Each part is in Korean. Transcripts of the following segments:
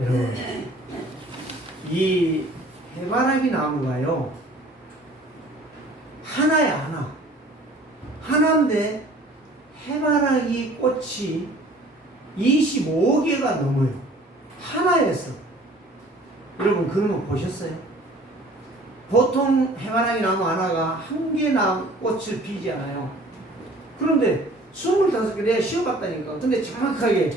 여러분, 이 해바라기 나무가요, 하나야, 하나. 하나인데 해바라기 꽃이 25개가 넘어요. 하나에서. 여러분, 그런 거 보셨어요? 보통 해바라기 나무 하나가 한 개 꽃을 피지 않아요. 그런데 25개 내가 씌워봤다니까. 근데 정확하게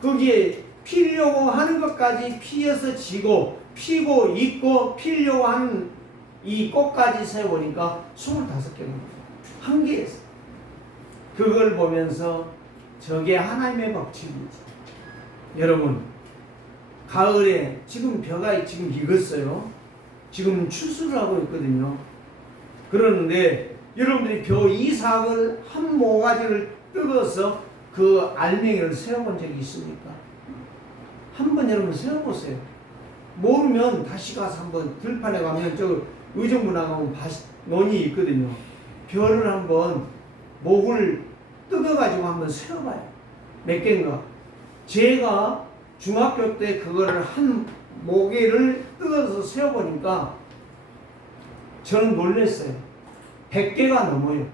거기에 피려고 하는 것까지 피어서 지고 피고 있고 피려고 하는 이 꽃까지 세어보니까 25개입니다. 한 개에서. 그걸 보면서 저게 하나님의 법칙이죠. 여러분, 가을에 지금 벼가 지금 익었어요. 지금 추수를 하고 있거든요. 그러는데 여러분들이 벼 이삭을 한 모가지를 뜯어서 그 알맹이를 세워본 적이 있습니까? 한번 여러분 세워보세요. 모르면 다시 가서 한번 들판에 가면 저 의정부 나가면 논이 있거든요. 벼를 한번 목을 뜯어가지고 한번 세워봐요. 몇 개인가. 제가 중학교 때 그거를 한 모개를 뜯어서 세워보니까 저는 놀랐어요. 100개가 넘어요.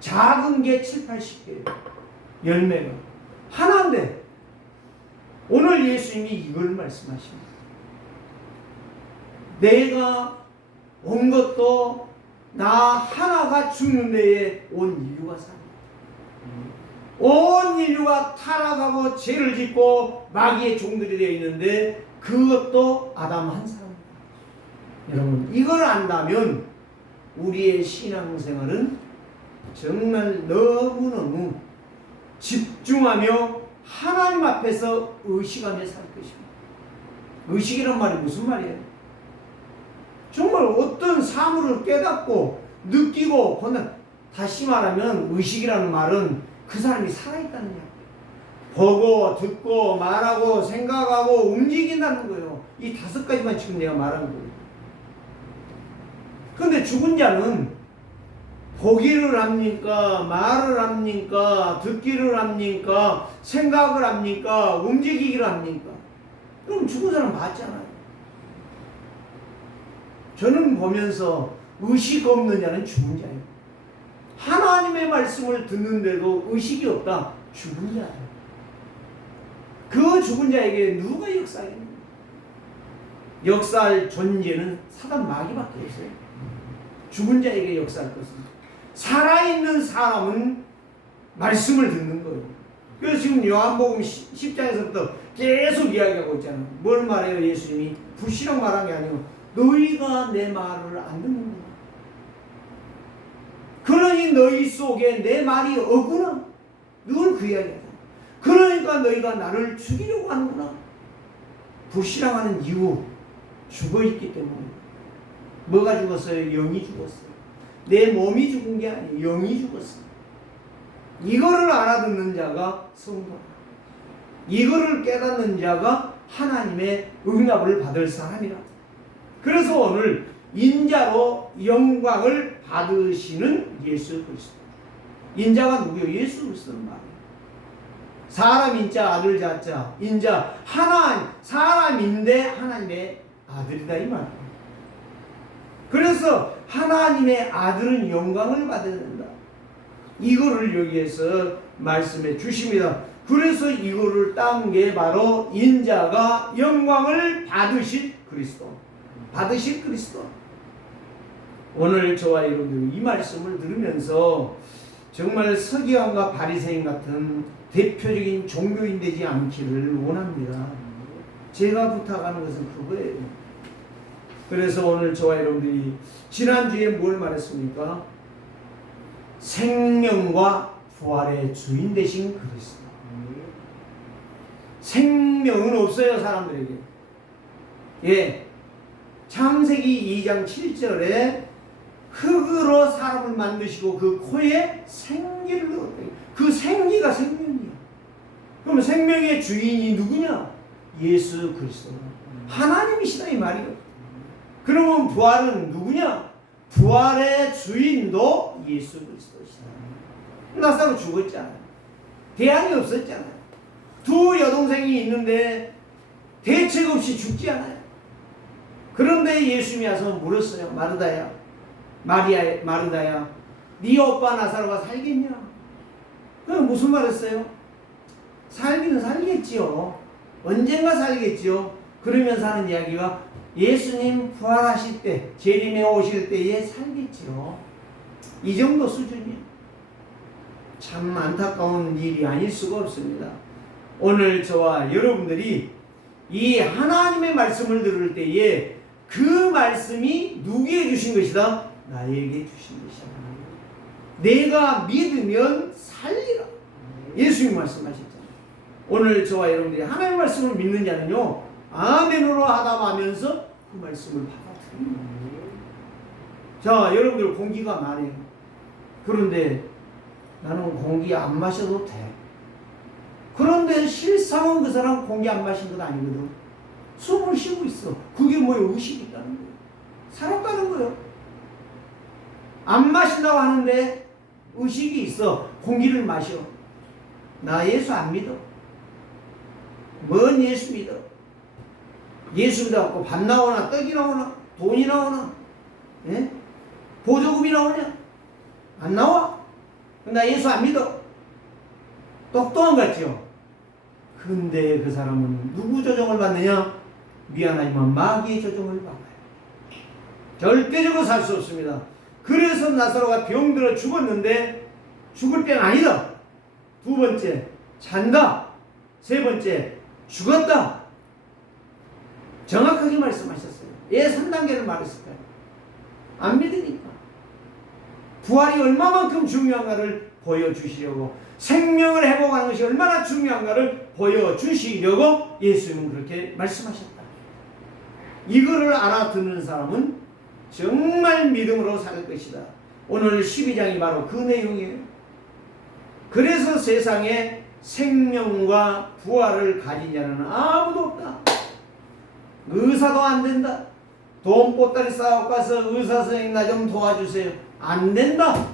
작은 게 7, 80개예요. 열매가. 하나인데 오늘 예수님이 이걸 말씀하십니다. 내가 온 것도 나 하나가 죽는 데에 온 인류가 삽니다. 온 인류가 타락하고 죄를 짓고 마귀의 종들이 되어 있는데 그것도 아담 한 사람입니다. 여러분, 이걸 안다면 우리의 신앙생활은 정말 너무너무 집중하며 하나님 앞에서 의식하며 살 것입니다. 의식이란 말이 무슨 말이에요? 정말 어떤 사물을 깨닫고 느끼고 다시 말하면 의식이라는 말은 그 사람이 살아있다는 이야기. 보고 듣고 말하고 생각하고 움직인다는 거예요. 이 5가지만 지금 내가 말하는 거예요. 그런데 죽은 자는 보기를 합니까? 말을 합니까? 듣기를 합니까? 생각을 합니까? 움직이기를 합니까? 그럼 죽은 사람 봤잖아요. 저는 보면서 의식 없는 자는 죽은 자예요. 하나님의 말씀을 듣는데도 의식이 없다. 죽은 자예요. 그 죽은 자에게 누가 역사하겠느냐? 역사할 존재는 사단 마귀밖에 없어요. 죽은 자에게 역사할 것은. 살아있는 사람은 말씀을 듣는 거예요. 그래서 지금 요한복음 10장에서부터 계속 이야기하고 있잖아요. 뭘 말해요? 예수님이 불신앙 말한 게 아니고 너희가 내 말을 안 듣는구나. 그러니 너희 속에 내 말이 없구나. 이걸 그 이야기하잖아. 그러니까 너희가 나를 죽이려고 하는구나. 불신앙하는 이유, 죽어있기 때문에. 뭐가 죽었어요? 영이 죽었어요. 내 몸이 죽은 게 아니에요. 영이 죽었어요. 이거를 알아듣는 자가 성도다. 이거를 깨닫는 자가 하나님의 응답을 받을 사람이라. 그래서 오늘 인자로 영광을 받으시는 예수 그리스도. 인자가 누구예요? 예수 그리스도는 말이에요. 사람 인자 아들 자자 인자 하나님 사람인데 하나님의 아들이다 이 말이에요. 그래서 하나님의 아들은 영광을 받아야 된다. 이거를 여기에서 말씀해 주십니다. 그래서 이거를 딴 게 바로 인자가 영광을 받으실 그리스도. 받으실 그리스도. 오늘 저와 여러분들이 이 말씀을 들으면서 정말 서기관과 바리새인 같은 대표적인 종교인 되지 않기를 원합니다. 제가 부탁하는 것은 그거예요. 그래서 오늘 저와 여러분들이 지난주에 뭘 말했습니까? 생명과 부활의 주인 되신 그리스도. 생명은 없어요, 사람들에게. 예. 창세기 2장 7절에 흙으로 사람을 만드시고 그 코에 생기를 넣었다. 그 생기가 생명이야. 그럼 생명의 주인이 누구냐? 예수 그리스도. 하나님이시다 이 말이요. 그러면 부활은 누구냐? 부활의 주인도 예수 그리스도시다. 나사로 죽었잖아요. 대안이 없었잖아요. 두 여동생이 있는데 대책 없이 죽지 않아요. 그런데 예수님이 와서 물었어요. 마르다야, 네 오빠 나사로가 살겠냐? 그럼 무슨 말 했어요? 살기는 살겠지요. 언젠가 살겠지요. 그러면서 하는 이야기가 예수님 부활하실 때, 재림에 오실 때에 살겠지요. 이 정도 수준이에요. 참 안타까운 일이 아닐 수가 없습니다. 오늘 저와 여러분들이 이 하나님의 말씀을 들을 때에 그 말씀이 누구에게 주신 것이다? 나에게 주신 것이다. 내가 믿으면 살리라. 예수님 말씀하셨잖아요. 오늘 저와 여러분들이 하나님의 말씀을 믿는 자는요, 아멘으로 하다하면서 그 말씀을 받아들입니다. 자, 여러분들 공기가 많아요. 그런데 나는 공기 안 마셔도 돼. 그런데 실상은 그 사람 공기 안 마신 것 아니거든. 숨을 쉬고 있어. 그게 뭐예요? 의식이 있다는 거예요. 살았다는 거예요. 안 마신다고 하는데 의식이 있어. 공기를 마셔. 나 예수 안 믿어. 뭔 예수 믿어? 예수 믿어갖고 밥 나오나 떡이 나오나 돈이 나오나, 예? 보조금이 나오냐? 안 나와. 나 예수 안 믿어. 똑똑한 것 같죠? 근데 그 사람은 누구 조정을 받느냐? 미안하지만 마귀의 조정을 받아요. 절대적으로 살 수 없습니다. 그래서 나사로가 병들어 죽었는데 죽을 때는 아니다. 두 번째, 잔다. 세 번째, 죽었다. 정확하게 말씀하셨어요. 왜 3단계를 말했을까요? 안 믿으니까. 부활이 얼마만큼 중요한가를 보여주시려고, 생명을 회복하는 것이 얼마나 중요한가를 보여주시려고 예수님은 그렇게 말씀하셨다. 이거를 알아듣는 사람은 정말 믿음으로 살 것이다. 오늘 12장이 바로 그 내용이에요. 그래서 세상에 생명과 부활을 가진 자는 아무도 없다. 의사도 안 된다. 돈 보따리 싸고 가서 의사 선생님 나 좀 도와주세요. 안 된다.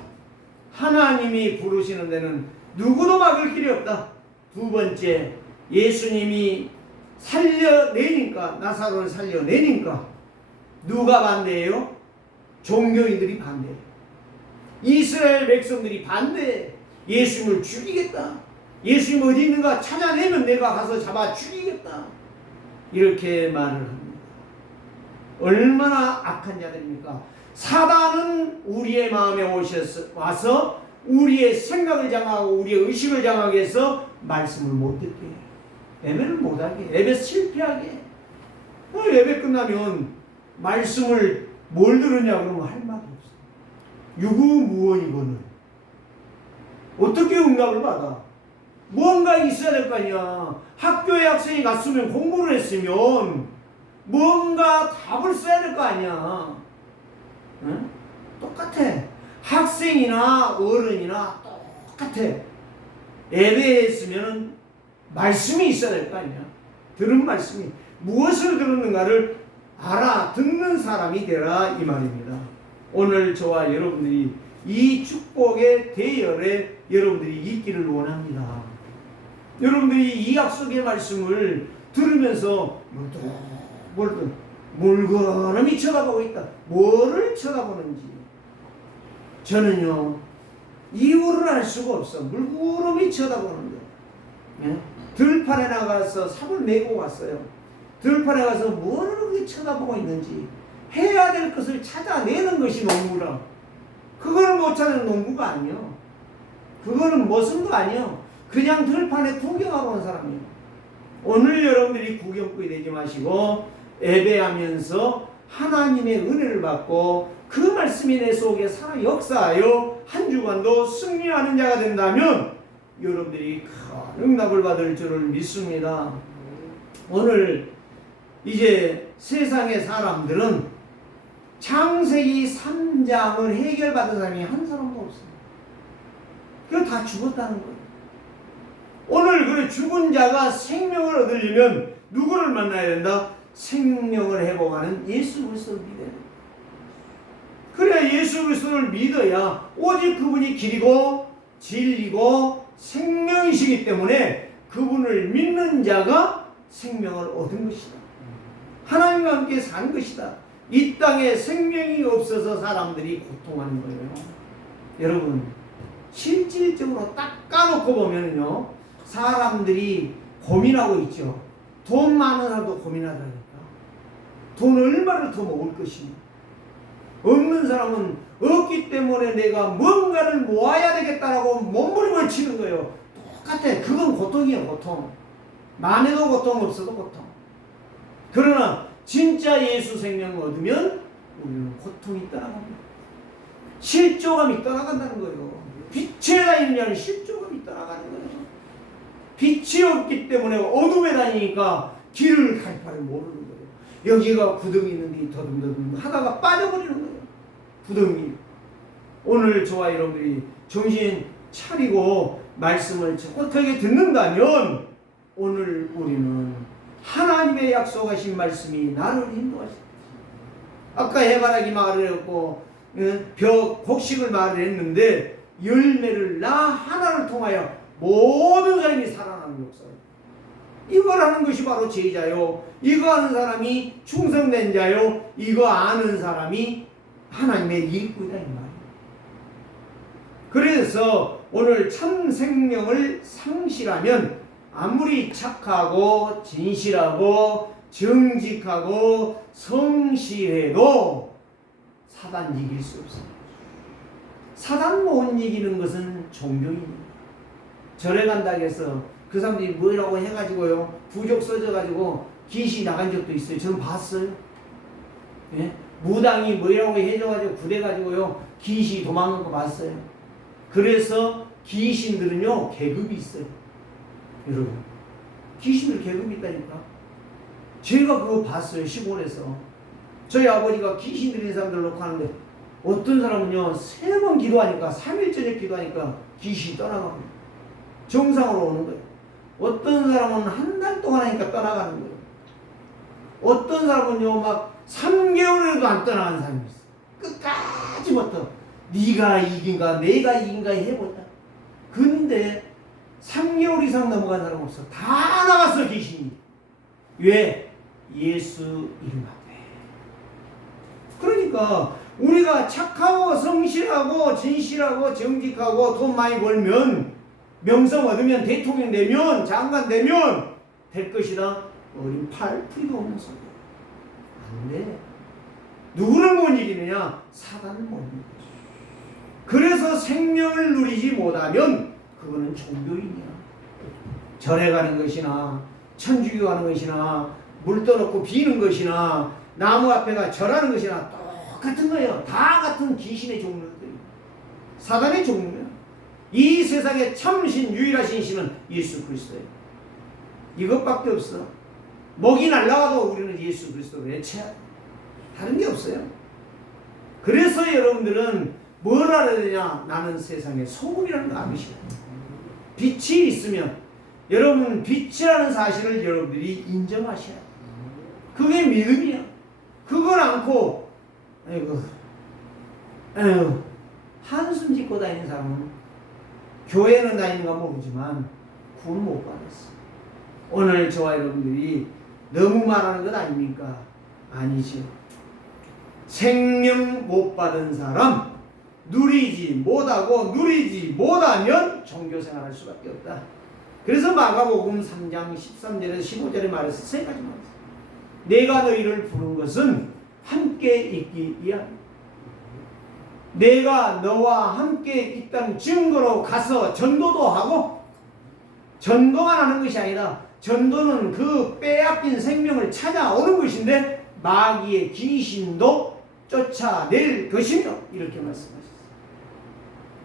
하나님이 부르시는 데는 누구도 막을 길이 없다. 두 번째, 예수님이 살려내니까, 나사로를 살려내니까 누가 반대해요? 종교인들이 반대해요. 이스라엘 백성들이 반대해. 예수님을 죽이겠다. 예수님 어디 있는가 찾아내면 내가 가서 잡아 죽이겠다. 이렇게 말을 합니다. 얼마나 악한 자들입니까? 사단은 우리의 마음에 와서 우리의 생각을 장악하고 우리의 의식을 장악하게 해서 말씀을 못 듣게 해요. 예배를 못하게, 예배 실패하게. 예배 끝나면 말씀을 뭘 들으냐 그러면 할 말이 없어. 유구무원이거든. 어떻게 응답을 받아? 뭔가 있어야 될 거 아니야. 학교에 학생이 갔으면, 공부를 했으면 뭔가 답을 써야 될 거 아니야. 응? 똑같아. 학생이나 어른이나 똑같아. 예배했으면 말씀이 있어야 될 거 아니야. 들은 말씀이 무엇을 들었는가를 알아듣는 사람이 되라, 이 말입니다. 오늘 저와 여러분들이 이 축복의 대열에 여러분들이 있기를 원합니다. 여러분들이 이 약속의 말씀을 들으면서 물건음이 쳐다보고 있다. 뭐를 쳐다보는지 저는요 이유를 알 수가 없어. 물구름이 쳐다보는 거예요. 들판에 나가서 삽을 메고 왔어요. 들판에 가서 뭐를 그렇게 쳐다보고 있는지, 해야 될 것을 찾아내는 것이 농부라. 그거를 못 찾는 농부가 아니요. 그거는 머슴도 아니요. 그냥 들판에 구경하고 온 사람이에요. 오늘 여러분들이 구경꾼이 되지 마시고 예배하면서 하나님의 은혜를 받고 그 말씀이 내 속에 살아 역사하여 한 주간도 승리하는 자가 된다면 여러분들이 큰 응답을 받을 줄을 믿습니다. 오늘 이제 세상의 사람들은 창세기 3장을 해결받은 사람이 한 사람도 없어요. 그거 다 죽었다는 거예요. 오늘 그 죽은 자가 생명을 얻으려면 누구를 만나야 된다? 생명을 회복하는 예수 그리스도를 믿어야 된다. 그래, 예수 그리스도를 믿어야 오직 그분이 길이고 진리고 생명이시기 때문에 그분을 믿는 자가 생명을 얻은 것이다. 하나님과 함께 사는 것이다. 이 땅에 생명이 없어서 사람들이 고통하는 거예요. 여러분, 실질적으로 딱 까놓고 보면요, 사람들이 고민하고 있죠. 돈 많은 사람도 고민하다니까. 돈 얼마를 더 모을 것이냐. 없는 사람은 없기 때문에 내가 뭔가를 모아야 되겠다라고 몸부림을 치는 거예요. 똑같아. 그건 고통이에요, 고통. 많아도 고통, 없어도 고통. 그러나 진짜 예수 생명을 얻으면 우리는 고통이 떠나갑니다. 실조감이 떠나간다는 거예요. 빛에 다니는 실조감이 떠나가는 거예요. 빛이 없기 때문에 어둠에 다니니까 길을 갈 바를 모르는 거예요. 여기가 구덩이 있는데 더듬더듬 하다가 빠져버리는 거예요. 구덩이. 오늘 저와 여러분들이 정신 차리고 말씀을 정확하게 듣는다면 오늘 우리는 하나님의 약속하신 말씀이 나를 인도하십니다. 아까 해바라기 말을 했고 곡식을 말을 했는데 열매를 나 하나를 통하여 모든 사람이 살아나는 역사예요. 이걸 하는 것이 바로 제자요. 이거 하는 사람이 충성된 자요. 이거 아는 사람이 하나님의 일꾼이다 이 말이에요. 그래서 오늘 참 생명을 상실하면 아무리 착하고 진실하고 정직하고 성실해도 사단 이길 수 없어요. 사단 못 이기는 것은 종교입니다. 절에 간다고 해서 그 사람들이 뭐라고 해가지고요 부적 써져가지고 귀신이 나간 적도 있어요. 저는 봤어요. 예? 무당이 뭐라고 해줘가지고 구대가지고요 귀신이 도망간 거 봤어요. 그래서 귀신들은요 계급이 있어요. 여러분, 귀신들 계급이 있다니까. 제가 그거 봤어요. 시골에서 저희 아버지가 귀신 들린 사람들 놓고 하는데 어떤 사람은요 3번 기도하니까 3일 전에 기도하니까 귀신이 떠나가고 정상으로 오는 거예요. 어떤 사람은 한 달 동안 하니까 떠나가는 거예요. 어떤 사람은요 막 3개월에도 안 떠나가는 사람이 있어요. 끝까지부터 네가 이긴가 내가 이긴가 해보자. 근데 3개월 이상 넘어간 사람 없어. 다 나갔어 귀신이. 왜? 예수 이름 앞에. 그러니까 우리가 착하고 성실하고 진실하고 정직하고 돈 많이 벌면 명성 얻으면 대통령 되면 장관 되면 될 것이다. 어린 팔풀이가 없는 소리야. 안 돼. 누구를 못 이기느냐? 사단을 못 이기는 거지. 그래서 생명을 누리지 못하면 그거는 종교인이야. 절에 가는 것이나 천주교 가는 것이나 물 떠놓고 비는 것이나 나무 앞에가 절하는 것이나 똑같은 거예요. 다 같은 귀신의 종류들. 사단의 종류야. 이 세상에 참신 유일하신 신은 예수 그리스도예요. 이것밖에 없어. 먹이 날라와도 우리는 예수 그리스도를 외쳐야 돼. 다른 게 없어요. 그래서 여러분들은 뭘 알아야 되냐? 나는 세상의 소금이라는 거 아시죠? 빛이 있으면 여러분 빛이라는 사실을 여러분들이 인정하셔야 돼. 그게 믿음이야. 그걸 않고 아이고 한숨 짓고 다니는 사람은 교회는 다니는가 모르지만 구원 못 받았어. 오늘 저와 여러분들이 너무 말하는 것 아닙니까? 아니죠. 생명 못 받은 사람 누리지 못하고 누리지 못하면 종교생활할 수밖에 없다. 그래서 마가복음 3장 13절에서 15절에 말해서 3가지 말했어. 내가 너희를 부른 것은 함께 있기 위함. 내가 너와 함께 있다는 증거로 가서 전도도 하고, 전도만 하는 것이 아니라 전도는 그 빼앗긴 생명을 찾아오는 것인데 마귀의 귀신도 쫓아낼 것이며 이렇게 말씀하셨어요.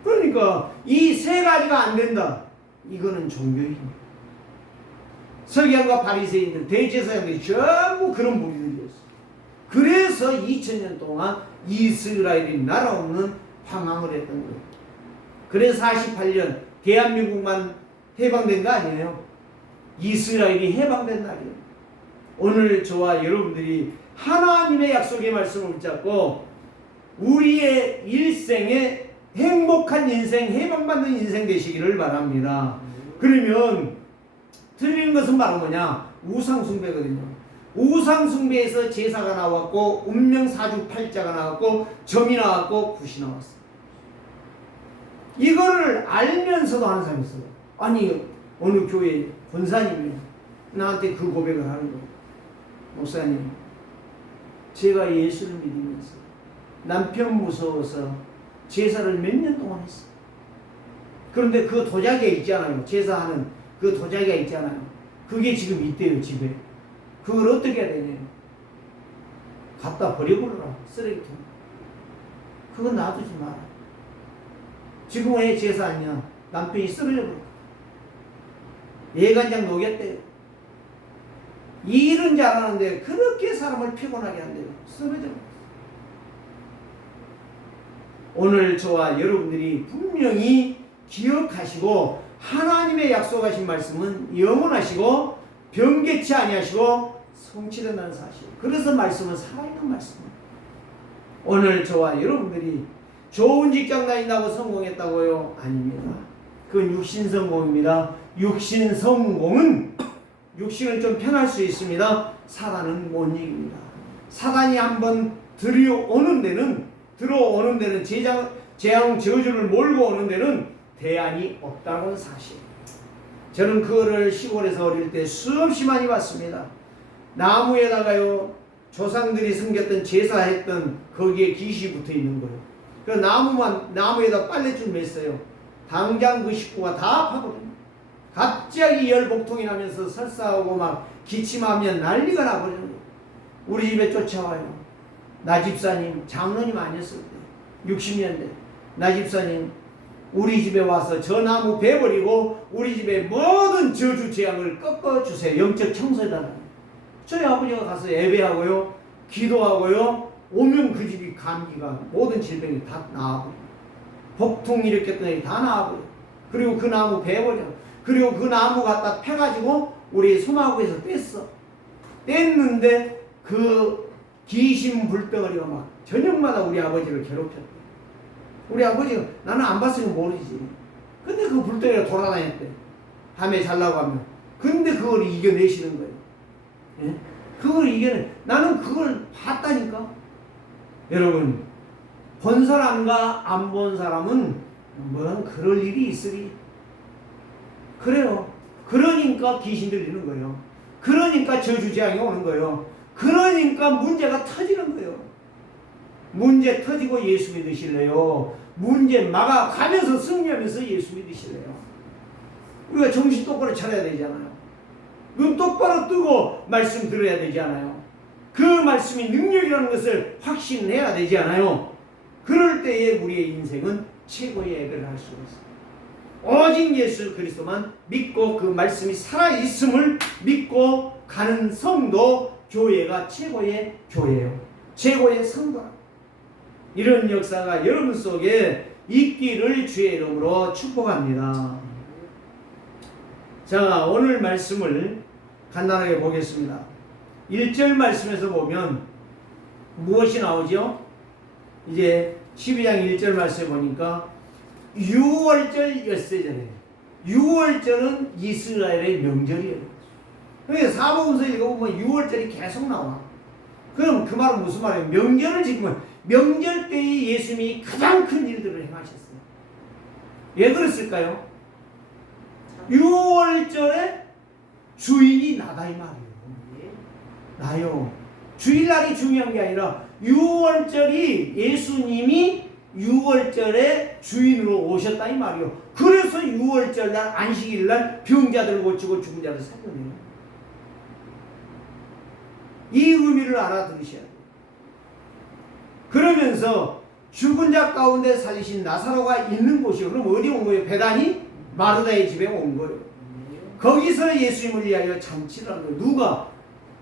그러니까 이 3가지가 안 된다. 이거는 종교입니다. 서기관과 바리새인들, 대제사장들이 전부 그런 무리들이었어요. 그래서 2000년 동안 이스라엘이 나라 없는 방황을 했던 거예요. 그래서 48년 대한민국만 해방된 거 아니에요. 이스라엘이 해방된 날이에요. 오늘 저와 여러분들이 하나님의 약속의 말씀을 붙잡고 우리의 일생에 행복한 인생, 해방받는 인생 되시기를 바랍니다. 그러면 틀린 것은 바로 뭐냐? 우상숭배거든요. 우상숭배에서 제사가 나왔고 운명사주팔자가 나왔고 점이 나왔고 굿이 나왔어요. 이거를 알면서도 하는 사람이 있어요. 아니 어느 교회 권사님이 나한테 그 고백을 하는 거예요. 목사님, 제가 예수를 믿으면서 남편 무서워서 제사를 몇 년 동안 했어요. 그런데 그 도자기가 있잖아요. 제사하는 그 도자기가 있잖아요. 그게 지금 있대요, 집에. 그걸 어떻게 해야 되냐. 갖다 버려버려라, 쓰레기통. 그건 놔두지 마라. 지금 왜 제사하냐. 남편이 쓰러져버려. 예간장 녹였대요. 이 일은 잘하는데 그렇게 사람을 피곤하게 한대요. 쓰러져버려. 오늘 저와 여러분들이 분명히 기억하시고 하나님의 약속하신 말씀은 영원하시고 변개치 아니하시고 성취된다는 사실. 그래서 말씀은 살아있는 말씀입니다. 오늘 저와 여러분들이 좋은 직장 다닌다고 성공했다고요? 아닙니다. 그건 육신 성공입니다. 육신 성공은 육신은 좀 편할 수 있습니다. 사단은 못 이깁니다. 사단이 한번 들어오는 데는 재앙 저주를 몰고 오는 데는 대안이 없다는 사실. 저는 그거를 시골에서 어릴 때 수없이 많이 봤습니다. 나무에다가요, 조상들이 숨겼던 제사했던 거기에 깃이 붙어 있는 거예요. 그 나무에다 빨래줄 맸어요. 당장 그 식구가 다 파버립니다. 갑자기 열복통이 나면서 설사하고 막 기침하면 난리가 나버리는 거예요. 우리 집에 쫓아와요. 나 집사님, 장로님 아니었을 때 60년대 나 집사님 우리 집에 와서 저 나무 베버리고 우리 집에 모든 저주 재앙을 꺾어주세요. 영적 청소해달라. 저희 아버지가 가서 예배하고요, 기도하고요, 오면 그 집이 감기가 모든 질병이 다 나아버려요. 복통 일으켰던 애이 다 나아버려요. 그리고 그 나무 베버려. 그리고 그 나무 갖다 패가지고 우리 소마구에서 뗐어. 뗐는데 그 귀신 불덩어리가 막 저녁마다 우리 아버지를 괴롭혔대. 우리 아버지가 나는 안 봤으면 모르지. 근데 그 불덩이가 돌아다녔대. 밤에 잘라고 하면. 근데 그걸 이겨내시는 거예요. 예? 그걸 나는 그걸 봤다니까. 여러분, 본 사람과 안 본 사람은 뭐 그럴 일이 있으리. 그래요. 그러니까 귀신 들리는 거예요. 그러니까 저주재앙이 오는 거예요. 그러니까 문제가 터지는 거예요. 문제 터지고 예수 믿으실래요? 문제 막아가면서 승리하면서 예수 믿으실래요? 우리가 정신 똑바로 차려야 되잖아요. 눈 똑바로 뜨고 말씀 들어야 되잖아요. 그 말씀이 능력이라는 것을 확신해야 되지 않아요? 그럴 때에 우리의 인생은 최고의 예배를 할 수가 있어요. 오직 예수 그리스도만 믿고 그 말씀이 살아있음을 믿고 가는 성도, 교회가 최고의 교회예요. 최고의 성도라. 이런 역사가 여러분 속에 있기를 주의 이름으로 축복합니다. 자, 오늘 말씀을 간단하게 보겠습니다. 1절 말씀에서 보면 무엇이 나오죠? 이제 12장 1절 말씀에 보니까 6월절 엿새절이에요. 6월절은 이스라엘의 명절이에요. 그러니까 사복음서 읽어보면 6월절이 계속 나와. 그럼 그 말은 무슨 말이에요? 명절을 지키면 명절 때에 예수님이 가장 큰 일들을 행하셨어요. 왜 그랬을까요? 6월절에 주인이 나다 이 말이에요. 나요. 주일날이 중요한 게 아니라 6월절이 예수님이 6월절에 주인으로 오셨다 이 말이에요. 그래서 6월절날 안식일날 병자들 고치고 죽은 자를 살려내요. 이 의미를 알아들으셔야 돼요. 그러면서 죽은 자 가운데 살리신 나사로가 있는 곳이요. 그럼 어디 온 거예요? 베다니? 마르다의 집에 온 거예요. 거기서 예수님을 위하여 잔치를 한 거예요. 누가?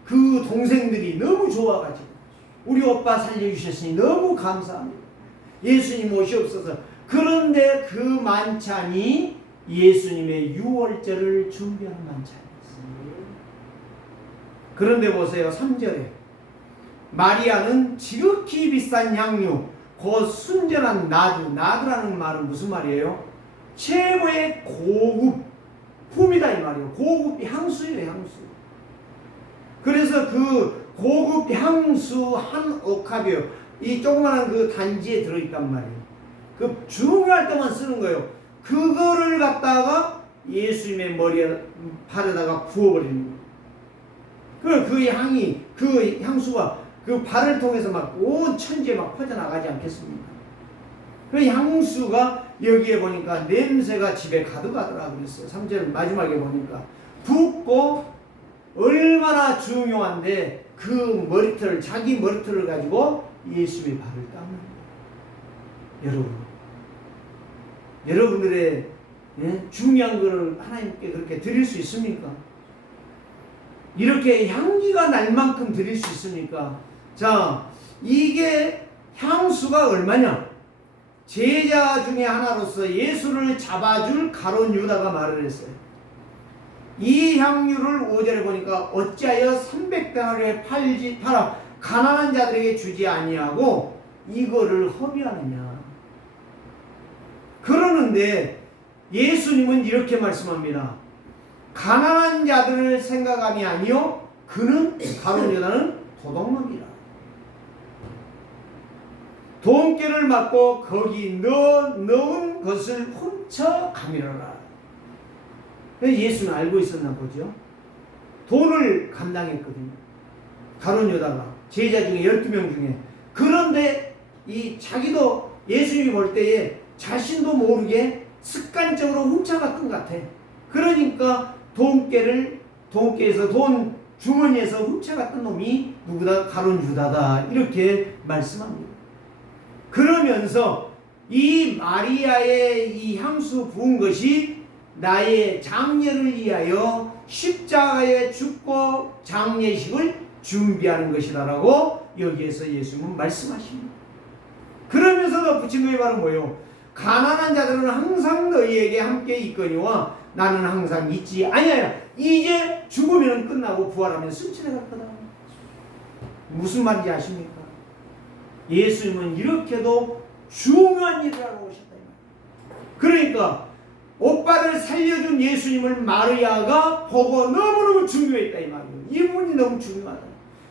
그 동생들이 너무 좋아가지고 우리 오빠 살려주셨으니 너무 감사합니다. 예수님 오시옵소서. 그런데 그 만찬이 예수님의 6월절을 준비하는 만찬이었어요. 그런데 보세요. 3절에 마리아는 지극히 비싼 향유 곧 순전한 나드라는 말은 무슨 말이에요? 최고의 고급 품이다 이 말이에요. 고급 향수예요. 향수. 그래서 그 고급 향수 한 옥합이요. 이 조그마한 그 단지에 들어있단 말이에요. 그 중요할 때만 쓰는 거예요. 그거를 갖다가 예수님의 머리에 발에다가 부어버리는 거예요. 그 향이, 그 향수가 그 발을 통해서 막 온 천지에 막 퍼져나가지 않겠습니까? 그 향수가 여기에 보니까 냄새가 집에 가득하더라 그랬어요. 3절 마지막에 보니까 붓고 얼마나 중요한데 그 머리털, 자기 머리털을 가지고 예수님의 발을 닦는 거예요. 여러분들의 중요한 것을 하나님께 그렇게 드릴 수 있습니까? 이렇게 향기가 날 만큼 드릴 수 있습니까? 자, 이게 향수가 얼마냐? 제자 중에 하나로서 예수를 잡아줄 가룟 유다가 말을 했어요. 이 향유를 5절에 보니까 어찌하여 300데나리온에 팔아 가난한 자들에게 주지 아니하고 이거를 허비하느냐. 그러는데 예수님은 이렇게 말씀합니다. 가난한 자들을 생각함이 아니요 그는 가룟 유다는 도둑놈이라. 돈깨를 맞고 거기 넣은 것을 훔쳐 가미러라. 예수는 알고 있었나 보죠. 돈을 감당했거든요. 가룟 유다가 제자 중에 12명 중에. 그런데 이 자기도 예수님이 볼 때에 자신도 모르게 습관적으로 훔쳐갔던 것 같아. 그러니까 돈깨에서 돈 주머니에서 훔쳐갔던 놈이 누구다? 가룟 유다다. 이렇게 말씀합니다. 그러면서 이 마리아의 이 향수 부은 것이 나의 장례를 위하여 십자가에 죽고 장례식을 준비하는 것이다라고 여기에서 예수님은 말씀하십니다. 그러면서 덧붙인 것이 바로 뭐예요? 가난한 자들은 항상 너희에게 함께 있거니와 나는 항상 있지 아니하여 이제 죽으면 끝나고 부활하면 승천해 갈 거다. 무슨 말인지 아십니까? 예수님은 이렇게도 중요한 일을 하러 오셨다. 그러니까 오빠를 살려준 예수님을 마리아가 보고 너무너무 중요했다 이 말이에요. 이분이 너무 중요하다.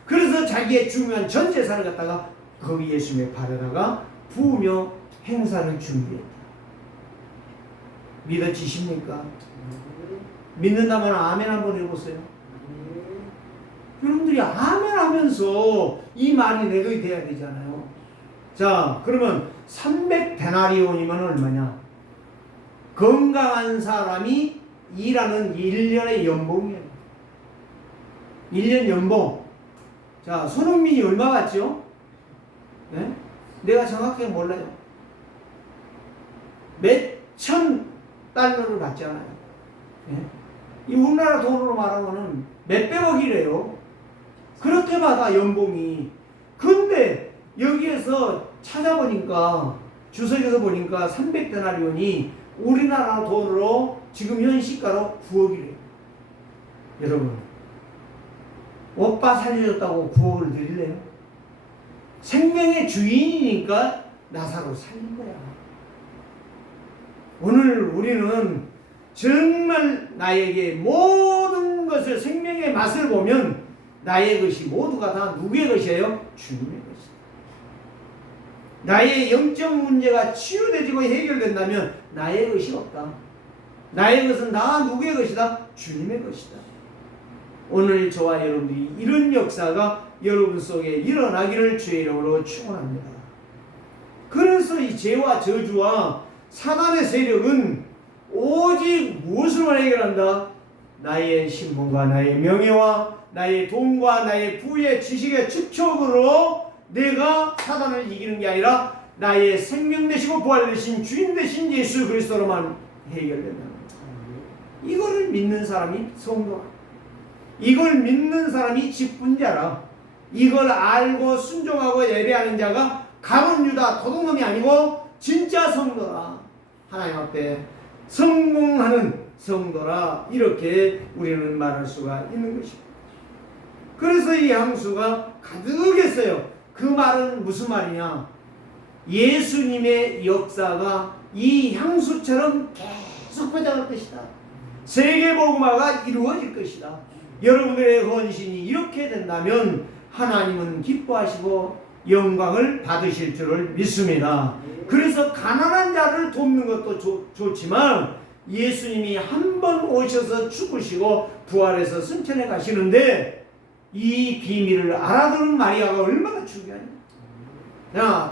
그래서 자기의 중요한 전 재산을 갖다가 거기 예수님의 발에다가 부으며 행사를 준비했다. 믿어지십니까? 믿는다면 아멘 한번 해보세요. 여러분들이 아멘 하면서 이 말이 내가 돼야 되잖아요. 자, 그러면 300데나리온이면 얼마냐? 건강한 사람이 일하는 1년의 연봉이에요. 1년 연봉. 자, 손흥민이 얼마 받죠? 네? 내가 정확하게 몰라요. 몇천 달러를 받잖아요. 네? 이 우리나라 돈으로 말하면은 몇백억이래요. 그렇게 받아 연봉이. 근데 여기에서 찾아보니까 주석에서 보니까 300데나리온이 우리나라 돈으로 지금 현 시가로 9억이래요. 여러분, 오빠 살려줬다고 9억을 드릴래요? 생명의 주인이니까 나사로 살린 거야. 오늘 우리는 정말 나에게 모든 것을 생명의 맛을 보면 나의 것이 모두가 다 누구의 것이에요? 주님의 것이다. 나의 영적 문제가 치유되지고 해결된다면 나의 것이 없다. 나의 것은 다 누구의 것이다? 주님의 것이다. 오늘 저와 여러분들이 이런 역사가 여러분 속에 일어나기를 주의 이름으로 축원합니다. 그래서 이 죄와 저주와 사단의 세력은 오직 무엇을 해결한다? 나의 신분과 나의 명예와 나의 돈과 나의 부의 지식의 축적으로 내가 사단을 이기는 게 아니라 나의 생명 되시고 부활 되신 주인 되신 예수 그리스도로만 해결된다. 이거를 믿는 사람이 성도라. 이걸 믿는 사람이 직분자라. 이걸 알고 순종하고 예배하는 자가 가룟 유다 도둑놈이 아니고 진짜 성도라. 하나님 앞에 성공하는 성도라. 이렇게 우리는 말할 수가 있는 것입니다. 그래서 이 향수가 가득했어요. 그 말은 무슨 말이냐? 예수님의 역사가 이 향수처럼 계속 퍼져갈 것이다. 세계복음화가 이루어질 것이다. 여러분들의 헌신이 이렇게 된다면 하나님은 기뻐하시고 영광을 받으실 줄을 믿습니다. 그래서 가난한 자를 돕는 것도 좋지만 예수님이 한 번 오셔서 죽으시고 부활해서 승천해 가시는데 이 비밀을 알아들은 마리아가 얼마나 중요하냐.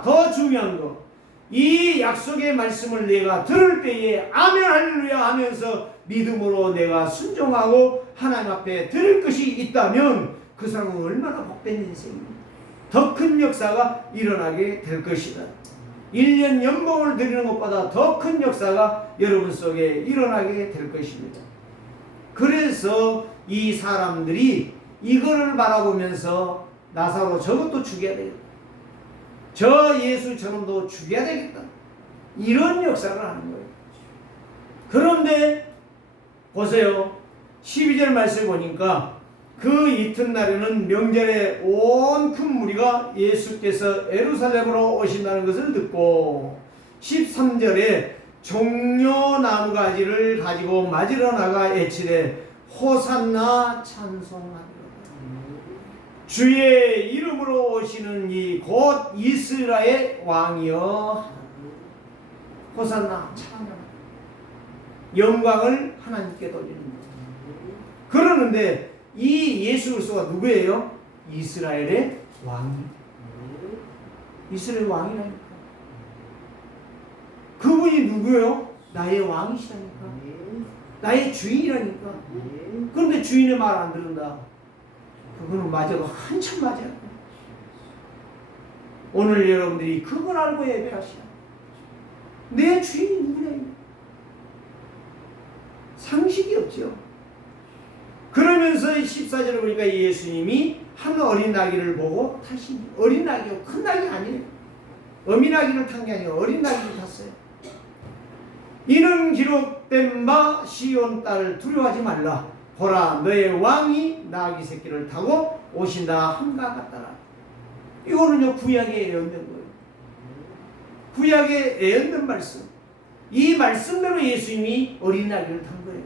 더 중요한 거, 이 약속의 말씀을 내가 들을 때에 아멘 할렐루야 하면서 믿음으로 내가 순종하고 하나님 앞에 드릴 것이 있다면 그 사람은 얼마나 복된 인생입니다. 더 큰 역사가 일어나게 될 것이다. 1년 연봉을 드리는 것보다 더 큰 역사가 여러분 속에 일어나게 될 것입니다. 그래서 이 사람들이 이거를 바라보면서 나사로 저것도 죽여야 되겠다, 저 예수처럼도 죽여야 되겠다, 이런 역사를 하는 거예요. 그런데 보세요. 12절 말씀 보니까 그 이튿날에는 명절에 온 큰 무리가 예수께서 예루살렘으로 오신다는 것을 듣고 13절에 종려나무 가지를 가지고 맞으러 나가 외치되 호산나 찬송하리로다. 주의 이름으로 오시는 이 곧 이스라엘 왕이여 호산나 찬양, 영광을 하나님께 돌리는 거예요. 그러는데 이 예수 그리스도가 누구예요? 이스라엘의 왕이. 이스라엘 왕이라니까. 그분이 누구예요? 나의 왕이시라니까. 나의 주인이라니까. 그런데 주인의 말 안 들은다. 그거는 맞아도 한참 맞아요. 오늘 여러분들이 그걸 알고 예배하시라. 내 주인이 누구냐? 상식이 없죠. 그러면서 14절에 보니까 예수님이 한 어린 나귀를 보고 타신, 어린 나귀요, 큰 나귀 아니에요. 어미 나귀를 탄 게 아니라 어린 나귀를 탔어요. 이는 기록된 바 시온 딸 두려워하지 말라. 보라 너의 왕이 나귀 새끼를 타고 오신다 함과 같더라. 이거는요 구약에 예언된 거예요. 구약에 예언된 말씀. 이 말씀대로 예수님이 어린 나귀를 탄 거예요.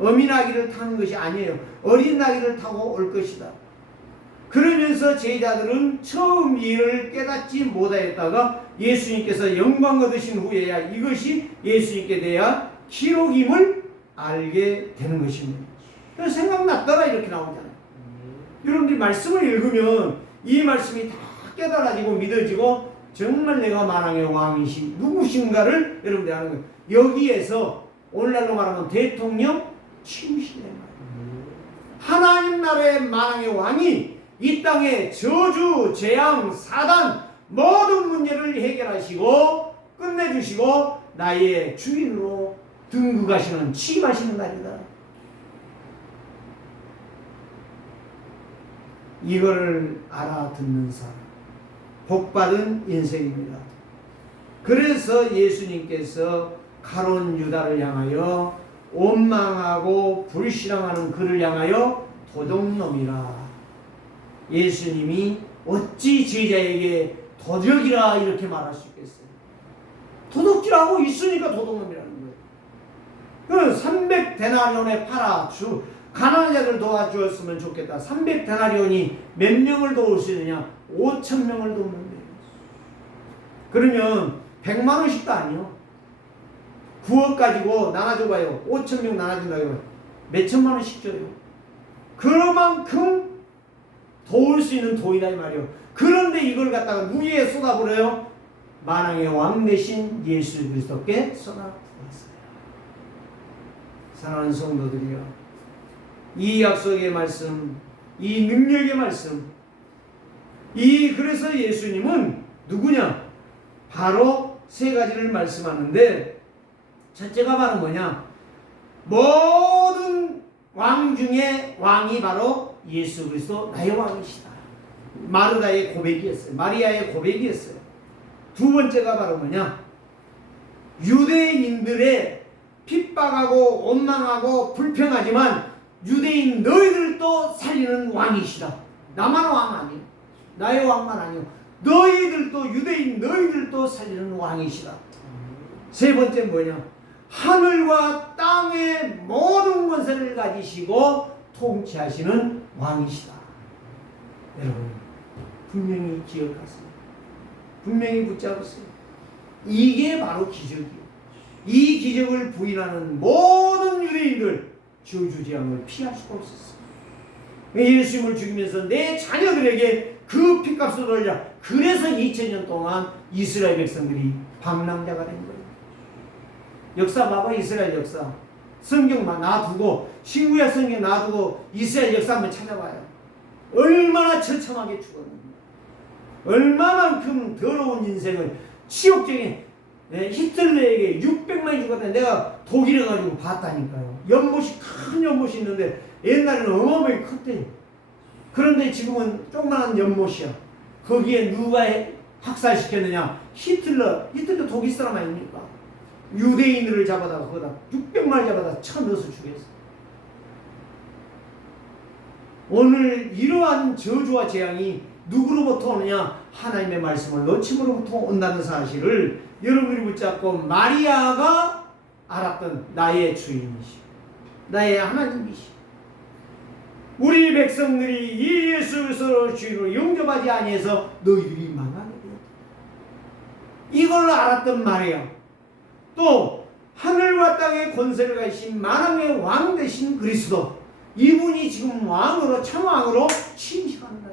어미 나귀를 타는 것이 아니에요. 어린 나귀를 타고 올 것이다. 그러면서 제자들은 처음 이를 깨닫지 못하였다가 예수님께서 영광 얻으신 후에야 이것이 예수님께 대한 기록임을 알게 되는 것입니다. 그래서 생각났더라 이렇게 나오잖아요. 여러분들이 말씀을 읽으면 이 말씀이 다 깨달아지고 믿어지고 정말 내가 만왕의 왕이신 누구신가를 여러분들이 아는 거예요. 여기에서 오늘날로 말하면 대통령 치우시네 말이에요. 하나님 나라의 만왕의 왕이 이 땅에 저주, 재앙, 사단 모든 문제를 해결하시고 끝내주시고 나의 주인으로 등극하시는, 취임하시는 날이다. 이걸 알아듣는 사람 복받은 인생입니다. 그래서 예수님께서 가룟 유다를 향하여 원망하고 불신앙하는 그를 향하여 도둑놈이라. 예수님이 어찌 제자에게 도적이라 이렇게 말할 수 있겠어요? 도둑질하고 있으니까 도둑놈이라는 거예요. 300데나리온에 팔아 가난한 자들 도와주었으면 좋겠다. 300데나리온이 몇 명을 도울 수 있느냐? 5,000명을 돕는데. 그러면 100만 원씩도 아니요. 9억 가지고 나눠줘봐요. 5,000명 나눠준다고 해요. 몇천만 원씩 줘요. 그만큼 도울 수 있는 돈이다 이 말이에요. 그런데 이걸 갖다가 누구에게 쏟아부어요? 만왕의 왕 대신 예수 그리스도께 쏟아부었어요. 사랑하는 성도들이요, 이 약속의 말씀, 이 능력의 말씀, 그래서 예수님은 누구냐? 바로 세 가지를 말씀하는데, 첫째가 바로 뭐냐? 모든 왕 중에 왕이 바로 예수 그리스도 나의 왕이시다. 마르다의 고백이었어요. 마리아의 고백이었어요. 두 번째가 바로 뭐냐? 유대인들의 핍박하고 원망하고 불평하지만 유대인 너희들도 살리는 왕이시다. 나만 왕 아니에요. 나의 왕만 아니에요. 너희들도, 유대인 너희들도 살리는 왕이시다. 세 번째는 뭐냐? 하늘과 땅의 모든 권세를 가지시고 통치하시는 왕이시다. 여러분 분명히 기억하세요. 분명히 붙잡으세요. 이게 바로 기적이에요. 이 기적을 부인하는 모든 유대인들 저주재앙을 피할 수가 없었어요. 예수님을 죽이면서 내 자녀들에게 그 핏값을 돌려. 그래서 2000년 동안 이스라엘 백성들이 방랑자가 된 거예요. 역사 봐봐. 이스라엘 역사 성경만 놔두고 신구약 성경 놔두고 이스라엘 역사 한번 찾아봐요. 얼마나 처참하게 죽었는가. 얼마만큼 더러운 인생을 치욕적인 히틀러에게 600만이 죽었다는데 내가 독일에 가지고 봤다니까요. 연못이 큰 연못이 있는데 옛날에는 어마어마하게 컸대요. 그런데 지금은 조그만한 연못이야. 거기에 누가 학살시켰느냐? 히틀러 독일 사람 아닙니까? 유대인들을 잡아다가 거기다 600마리 잡아다 쳐넣어서 죽였어. 오늘 이러한 저주와 재앙이 누구로부터 오느냐? 하나님의 말씀을 놓침으로부터 온다는 사실을 여러분이 붙잡고 마리아가 알았던 나의 주인이시, 나의 하나님이시. 우리 백성들이 이 예수 그리스도를 주인으로 영접하지 아니해서 너희들이 망하게 되었다. 이걸 알았던 마리아, 또 하늘과 땅의 권세를 가지신 만왕의 왕 되신 그리스도, 이분이 지금 왕으로 참왕으로 침식한다.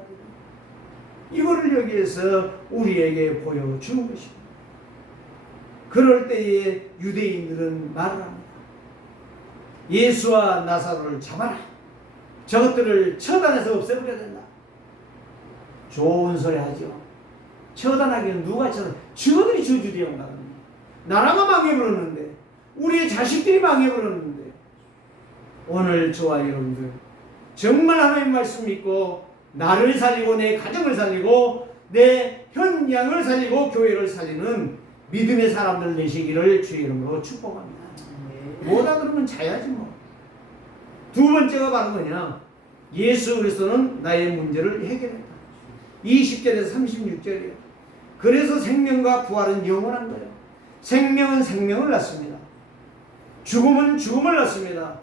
이거를 여기에서 우리에게 보여주는 것입니다. 그럴 때에 유대인들은 말을 합니다. 예수와 나사로를 잡아라. 저것들을 처단해서 없애버려야 된다. 좋은 소리 하죠. 처단하기는 누가 처단? 저들이 저주되어 나갑니다. 나라가 망해버렸는데, 우리의 자식들이 망해버렸는데, 오늘 저와 여러분들 정말 하나님 말씀 믿고 나를 살리고 내 가정을 살리고 내 현장을 살리고 교회를 살리는 믿음의 사람들 되시기를 주의 이름으로 축복합니다. 뭐다 그러면 자야지 뭐. 두 번째가 바로 뭐냐? 예수 그리스도는 나의 문제를 해결했다. 20절에서 36절이에요. 그래서 생명과 부활은 영원한 거예요. 생명은 생명을 낳습니다. 죽음은 죽음을 낳습니다.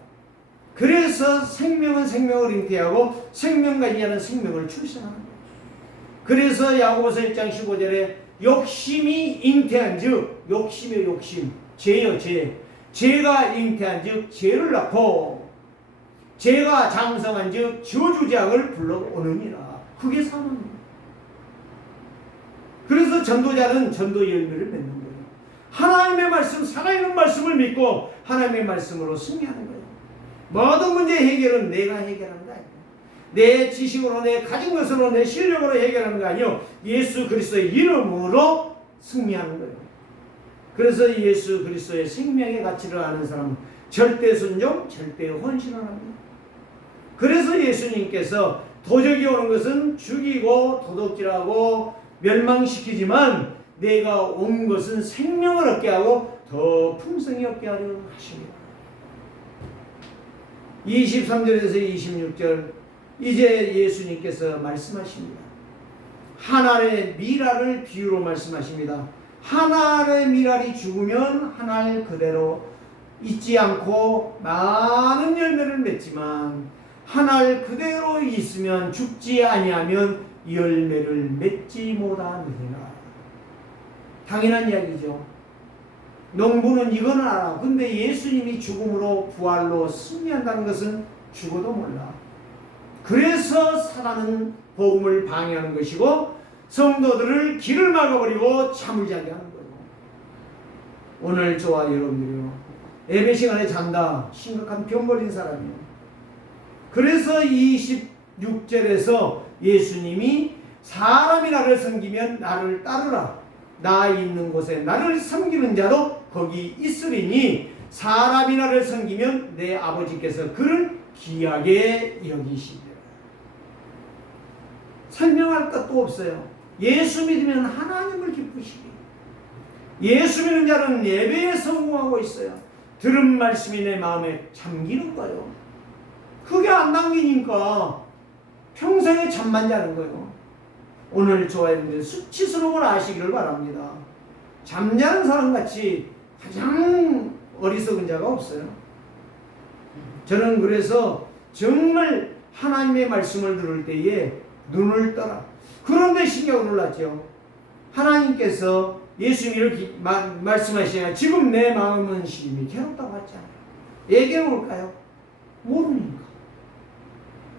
그래서 생명은 생명을 잉태하고 생명과 이하는 생명을 출생하는 거예요. 그래서 야고보서 1장 15절에 욕심이 잉태한 즉, 욕심의 욕심, 죄요 죄. 죄가 잉태한 즉 죄를 낳고 죄가 장성한 즉 저주재앙을 불러오느니라. 그게 사망입니다. 그래서 전도자는 전도 열매를 맺는 거예요. 하나님의 말씀, 살아있는 말씀을 믿고 하나님의 말씀으로 승리하는 거예요. 모든 문제 해결은 내가 해결하는 거 아니에요. 내 지식으로, 내 가진 것으로, 내 실력으로 해결하는 거 아니에요. 예수 그리스도의 이름으로 승리하는 거예요. 그래서 예수 그리스도의 생명의 가치를 아는 사람은 절대 순종, 절대 헌신을 합니다. 그래서 예수님께서 도적이 오는 것은 죽이고 도둑질하고 멸망시키지만 내가 온 것은 생명을 얻게 하고 더 풍성히 얻게 하려 하십니다. 23절에서 26절 이제 예수님께서 말씀하십니다. 한 알의 밀알을 비유로 말씀하십니다. 한 알의 밀알이 죽으면 한 알 그대로 있지 않고 많은 열매를 맺지만 한 알 그대로 있으면 죽지 아니하면 열매를 맺지 못하느니라. 당연한 이야기죠. 농부는 이거는 알아. 근데 예수님이 죽음으로 부활로 승리한다는 것은 죽어도 몰라. 그래서 사단은 복음을 방해하는 것이고 성도들을 길을 막아버리고 잠을 자게 하는 거예요. 오늘 저와 여러분들이요, 예배 시간에 잔다. 심각한 병 걸린 사람이에요. 그래서 26절에서 예수님이 사람이 나를 섬기면 나를 따르라. 나 있는 곳에 나를 섬기는 자도 거기 있으리니 사람이 나를 섬기면 내 아버지께서 그를 귀하게 여기시리라. 설명할 것도 없어요. 예수 믿으면 하나님을 기쁘시게. 예수 믿는 자는 예배에 성공하고 있어요. 들은 말씀이 내 마음에 잠기는 거예요. 그게 안 당기니까 평생에 잠만 자는 거예요. 오늘 저와 여러분들 수치스러운 걸 아시기를 바랍니다. 잠자는 사람같이 가장 어리석은 자가 없어요. 저는 그래서 정말 하나님의 말씀을 들을 때에 눈을 떠라. 그런데 신경을 놀랐죠. 하나님께서 예수님이 이렇게 말씀하시냐. 지금 내 마음은 심히 괴롭다고 하잖아요. 얘기해 볼까요? 모르니까.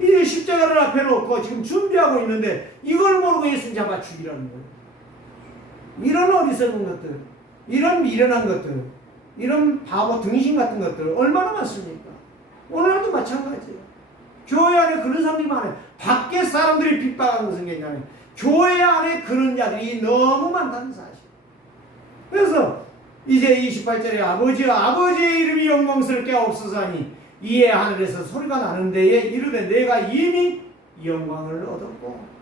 이제 십자가를 앞에 놓고 지금 준비하고 있는데 이걸 모르고 예수님 잡아 죽이라는 거예요. 이런 어리석은 것들, 이런 미련한 것들, 이런 바보 등신 같은 것들 얼마나 많습니까? 오늘도 마찬가지예요. 교회 안에 그런 사람들이 많아요. 밖에 사람들이 핍박하는 것은 괜찮아요. 교회 안에 그런 자들이 너무 많다는 사실. 그래서 이제 28절에 아버지의 이름이 영광스럽게 없어서하니 이에 하늘에서 소리가 나는 데에 이르되 내가 이미 영광을 얻었고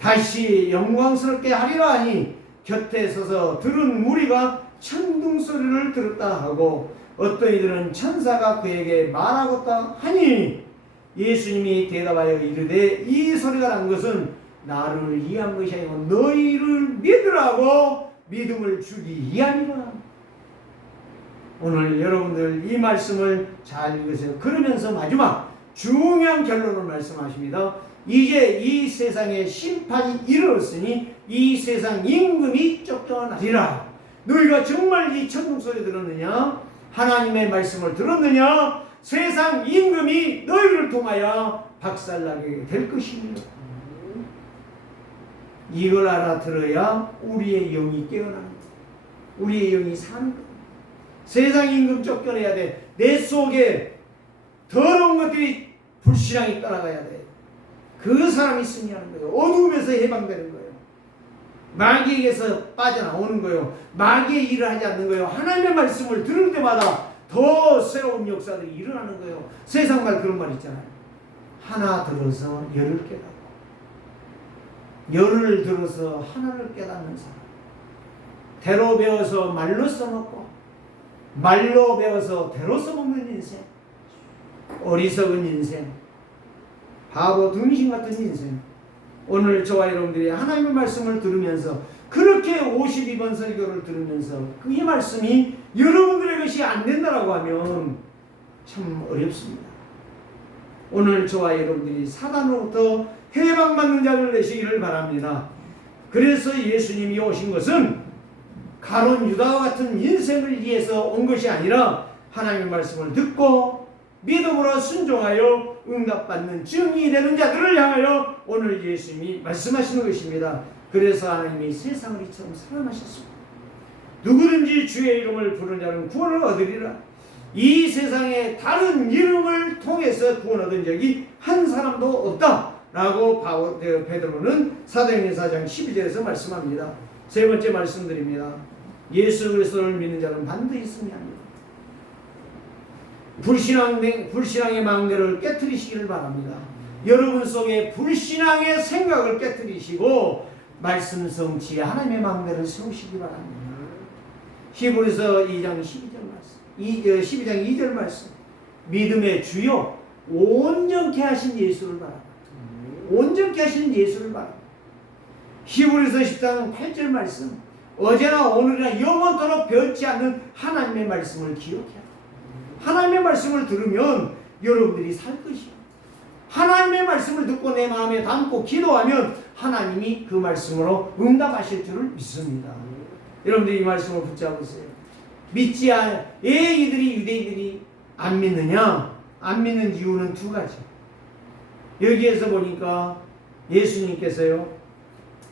다시 영광스럽게 하리라 하니 곁에 서서 들은 무리가 천둥 소리를 들었다 하고 어떤 이들은 천사가 그에게 말하겠다 하니 예수님이 대답하여 이르되 이 소리가 난 것은 나를 이해한 것이 아니고 너희를 믿으라고 믿음을 주기 위함이라. 오늘 여러분들 이 말씀을 잘 읽으세요. 그러면서 마지막 중요한 결론을 말씀하십니다. 이제 이 세상에 심판이 이르렀으니 이 세상 임금이 쫓겨나리라. 너희가 정말 이 천둥 소리 들었느냐? 하나님의 말씀을 들었느냐? 세상 임금이 너희를 통하여 박살나게 될 것이니라. 이걸 알아들어야 우리의 영이 깨어나는 거예요. 우리의 영이 사는 거예요. 세상 임금 쫓겨내야 돼. 내 속에 더러운 것들이 불신앙이 떠나가야 돼. 그 사람이 승리하는 거예요. 어둠에서 해방되는 거예요. 마귀에게서 빠져나오는 거예요. 마귀의 일을 하지 않는 거예요. 하나님의 말씀을 들을 때마다 더 새로운 역사들이 일어나는 거예요. 세상 말 그런 말 있잖아요. 하나 들어서 열을 깨닫고 열을 들어서 하나를 깨닫는 사람. 대로 배워서 말로 써먹고 말로 배워서 대로 써먹는 인생. 어리석은 인생. 바보 등신 같은 인생. 오늘 저와 여러분들이 하나님의 말씀을 들으면서 그렇게 52번 설교를 들으면서 이 말씀이 여러분들의 것이 안 된다라고 하면 참 어렵습니다. 오늘 저와 여러분들이 사단으로부터 해방받는 자를 되시기를 바랍니다. 그래서 예수님이 오신 것은 가론 유다와 같은 인생을 위해서 온 것이 아니라 하나님의 말씀을 듣고 믿음으로 순종하여 응답받는 증인이 되는 자들을 향하여 오늘 예수님이 말씀하시는 것입니다. 그래서 하나님이 세상을 이처럼 사랑하셨습니다. 누구든지 주의 이름을 부르는 자는 구원을 얻으리라. 이 세상에 다른 이름을 통해서 구원 얻은 적이 한 사람도 없다 라고 베드로는 사도행전 4장 12절에서 말씀합니다. 세 번째 말씀드립니다. 예수 그리스도를 믿는 자는 반드시 승리합니다. 불신앙의 망대를 깨트리시기를 바랍니다. 여러분 속에 불신앙의 생각을 깨트리시고 말씀 성취에 하나님의 망대를 세우시기 바랍니다. 히브리서 2장 12절 말씀, 12장 2절 말씀. 믿음의 주요 온전케 하신 예수를 바랍니다. 온전케 하신 예수를 바랍니다. 히브리서 10장 8절 말씀. 어제나 오늘이나 영원토록 변치 않는 하나님의 말씀을 기억해야 합니다. 하나님의 말씀을 들으면 여러분들이 살 것이요. 하나님의 말씀을 듣고 내 마음에 담고 기도하면 하나님이 그 말씀으로 응답하실 줄을 믿습니다. 여러분들이 이 말씀을 붙잡으세요. 믿지 않아. 왜 유대인들이 안 믿느냐? 안 믿는 이유는 두 가지. 여기에서 보니까 예수님께서요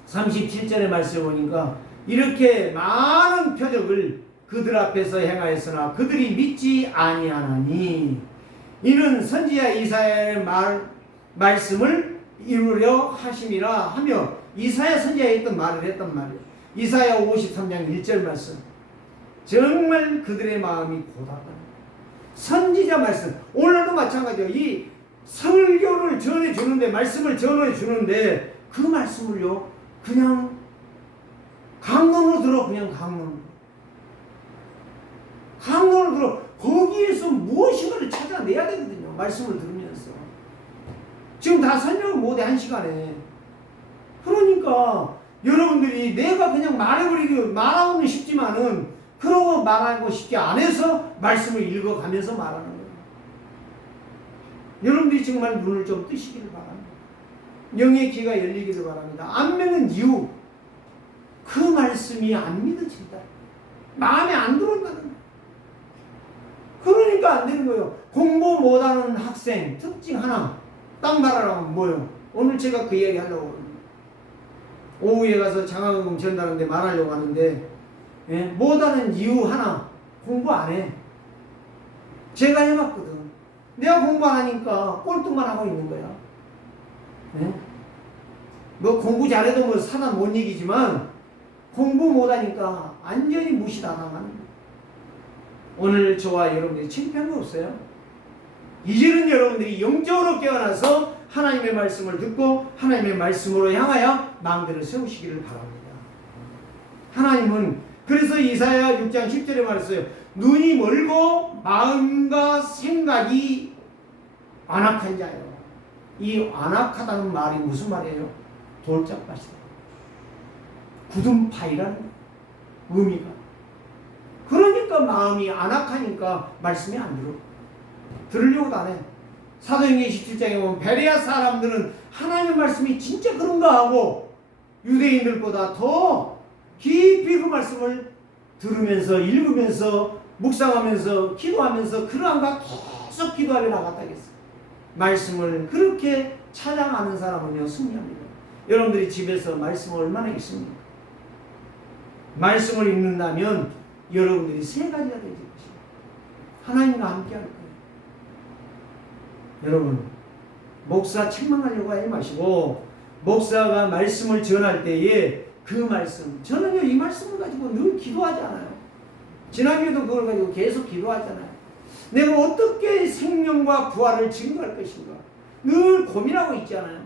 37절의 말씀을 보니까 이렇게 많은 표적을 그들 앞에서 행하였으나 그들이 믿지 아니하나니 이는 선지자 이사야의 말씀을 이루려 하심이라 하며 이사야 선지자에 있던 말을 했단 말이에요. 이사야 53장 1절 말씀. 정말 그들의 마음이 고달프다. 선지자 말씀. 오늘도 마찬가지예요. 이 설교를 전해주는데 말씀을 전해주는데 그 말씀을요 그냥 강론으로 들어. 그냥 강론으로 들어. 거기에서 무엇인가를 찾아내야 되거든요. 말씀을 들으면서. 지금 다 설명을 못해 한 시간에. 그러니까 여러분들이 내가 그냥 말하고는 싶지만은 그러고 말하고 싶지 않아서 말씀을 읽어가면서 말하는 거예요. 여러분들이 정말 눈을 좀 뜨시기를 바랍니다. 영의 귀가 열리기를 바랍니다. 안 믿는 이유, 그 말씀이 안 믿어진다. 마음에 안 들어온다는 거예요. 그러니까 안 되는 거예요. 공부 못하는 학생 특징 하나 딱 말하라면 뭐예요? 오늘 제가 그 이야기 하려고 합니다. 오후에 가서 장학금 전달하는데 말하려고 하는데, 예? 못하는 이유 하나, 공부 안 해. 제가 해봤거든. 내가 공부 안 하니까 꼴등만 하고 있는 거야. 예? 뭐 공부 잘해도 뭐 사람 못 이기지만 공부 못하니까 완전히 무시당하는 거야. 오늘 저와 여러분들이 창피한 거 없어요? 이제는 여러분들이 영적으로 깨어나서 하나님의 말씀을 듣고 하나님의 말씀으로 향하여 마음대로 세우시기를 바랍니다. 하나님은 그래서 이사야 6장 10절에 말했어요. 눈이 멀고 마음과 생각이 안악한 자요. 이 안악하다는 말이 무슨 말이에요? 돌짝밭이다. 굳은 파이라는 의미가. 그러니까 마음이 안악하니까 말씀이 안 들어. 들으려고도 안 해. 사도행전 27장에 보면 베레아 사람들은 하나님의 말씀이 진짜 그런가 하고 유대인들보다 더 깊이 그 말씀을 들으면서 읽으면서 묵상하면서 기도하면서 그러한가 계속 기도하며 나갔다겠어요. 말씀을 그렇게 찬양하는 사람은요 승리합니다. 여러분들이 집에서 말씀을 얼마나 읽습니까? 말씀을 읽는다면 여러분들이 세 가지가 되실 것입니다. 하나님과 함께 할 거예요. 여러분, 목사 책망하려고 하지 마시고 목사가 말씀을 전할 때에 그 말씀, 저는요 이 말씀을 가지고 늘 기도하지 않아요. 지난주에도 그걸 가지고 계속 기도하잖아요. 내가 어떻게 생명과 부활을 증거할 것인가 늘 고민하고 있잖아요.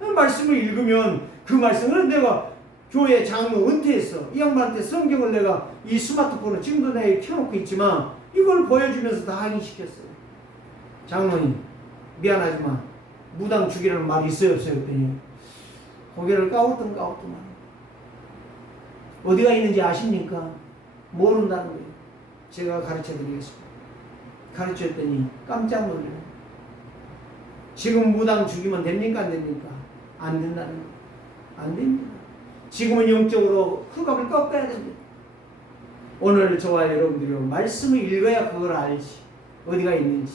말씀을 읽으면 그 말씀을 내가 교회 장로 은퇴했어. 이 양반한테 성경을 내가 이 스마트폰을 지금도 내가 켜놓고 있지만 이걸 보여주면서 다 확인시켰어요. 장로님 미안하지만 무당 죽이라는 말이 있어요 없어요? 그랬더니 고개를 까웃더만 어디가 있는지 아십니까? 모른다는 거예요. 제가 가르쳐드리겠습니다. 가르쳤더니 깜짝 놀래요. 지금 무당 죽이면 됩니까? 안 됩니까? 안 된다는 거예요. 안 됩니다. 지금은 영적으로 흑암을 꺾어야 됩니다. 오늘 저와 여러분들이 말씀을 읽어야 그걸 알지. 어디가 있는지.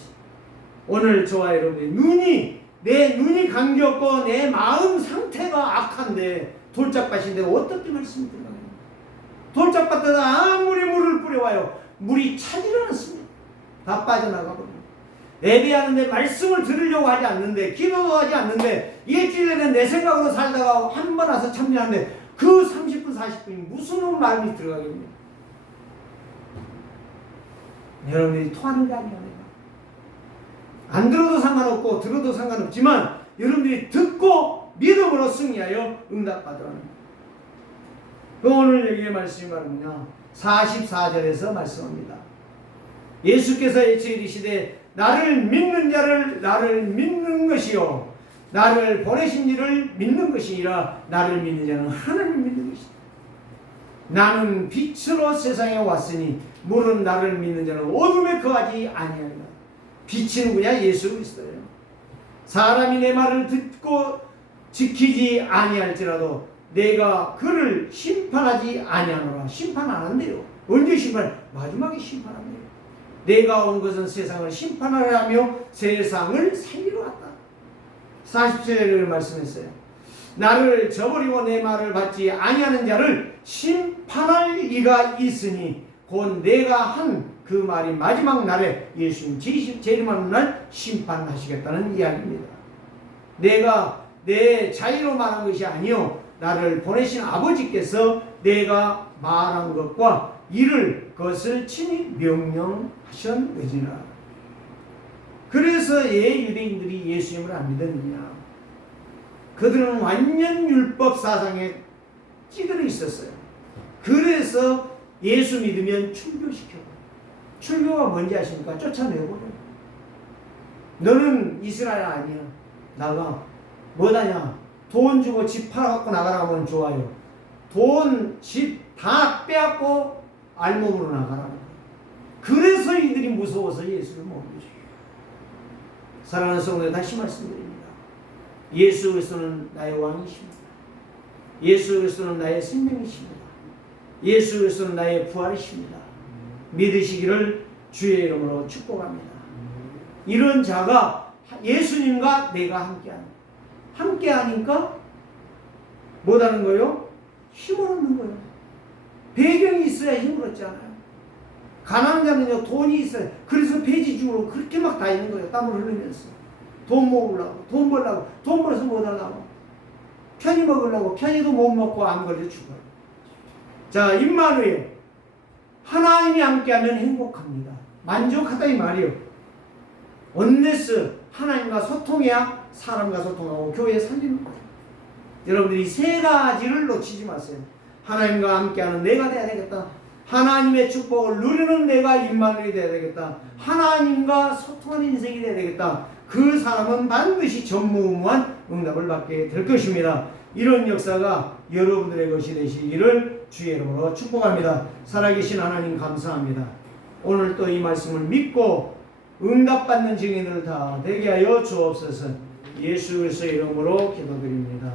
오늘 저와 여러분들이 내 눈이 감겼고 내 마음 상태가 악한데 돌짝밭인데 어떻게 말씀이 들어가요? 돌짝밭에다 아무리 물을 뿌려와요. 물이 차지를 않습니다. 다 빠져나가버려요. 예배하는데 말씀을 들으려고 하지 않는데 기도도 하지 않는데 일주일에는 내 생각으로 살다가 한 번 와서 참여하는데 그 30분 40분이 무슨 마음이 들어가겠냐. 여러분들이 토하는 게 아니야. 안 들어도 상관없고 들어도 상관없지만 여러분들이 듣고 믿음으로 승리하여 응답받으라는 거예요. 오늘 여기에 말씀이 바로냐 44절에서 말씀합니다. 예수께서 애초에 이르시되 나를 믿는 자를 나를 믿는 것이요 나를 보내신 이를 믿는 것이니라. 나를 믿는 자는 하나님을 믿는 것이다. 나는 빛으로 세상에 왔으니 물은 나를 믿는 자는 어둠에 거하지 아니하리라. 빛이 누구냐? 예수 그리스도예요. 사람이 내 말을 듣고 지키지 아니할지라도 내가 그를 심판하지 아니하노라. 심판 안 한대요. 언제 심판? 마지막에 심판한대요. 내가 온 것은 세상을 심판하려 하며 세상을 살리러 왔다. 47절을 말씀했어요. 나를 저버리고 내 말을 받지 아니하는 자를 심판할 이가 있으니 곧 내가 한 그 말이 마지막 날에 예수님 재림하는 날 심판하시겠다는 이야기입니다. 내가 내 자유로 말한 것이 아니요 나를 보내신 아버지께서 내가 말한 것과 이를 그것을 친히 명령하셨느니라. 그래서 유대인들이 예수님을 안 믿었느냐? 그들은 완전 율법 사상에 찌들어 있었어요. 그래서 예수 믿으면 출교시켜요. 출교가 뭔지 아십니까? 쫓아내버려요. 너는 이스라엘 아니야. 나가. 뭐다냐? 돈 주고 집 팔아갖고 나가라고 하면 좋아요. 돈, 집 다 빼앗고 알몸으로 나가라고. 그래서 이들이 무서워서 예수를 못 믿어요. 사랑하는 성도 다시 말씀드립니다. 예수 그리스도는 나의 왕이십니다. 예수 그리스도는 나의 생명이십니다. 예수 그리스도는 나의 부활이십니다. 믿으시기를 주의 이름으로 축복합니다. 이런 자가 예수님과 내가 함께하니까 못하는 거요? 힘을 얻는 거예요. 배경이 있어야 힘을 얻잖아요. 가난한 자는요, 돈이 있어요. 그래서 폐지중으로 그렇게 막 다니는 거예요. 땀을 흘리면서. 돈 모으려고, 돈 벌려고, 돈 벌어서 뭐 하려고. 편히 먹으려고, 편히도 못 먹고 암 걸려 죽어요. 자, 임마누엘. 하나님이 함께하면 행복합니다. 만족하다 이 말이요. 언네스 하나님과 소통해야 사람과 소통하고 교회 살리는 거예요. 여러분들이 세 가지를 놓치지 마세요. 하나님과 함께하는 내가 돼야 되겠다. 하나님의 축복을 누리는 내가 임마누엘이 돼야 되겠다. 하나님과 소통하는 인생이 돼야 되겠다. 그 사람은 반드시 전무후무한 응답을 받게 될 것입니다. 이런 역사가 여러분들의 것이 되시기를 주의 이름으로 축복합니다. 살아계신 하나님 감사합니다. 오늘 또 이 말씀을 믿고 응답받는 증인들 다 되게 하여 주옵소서. 예수 그리스도의 이름으로 기도드립니다.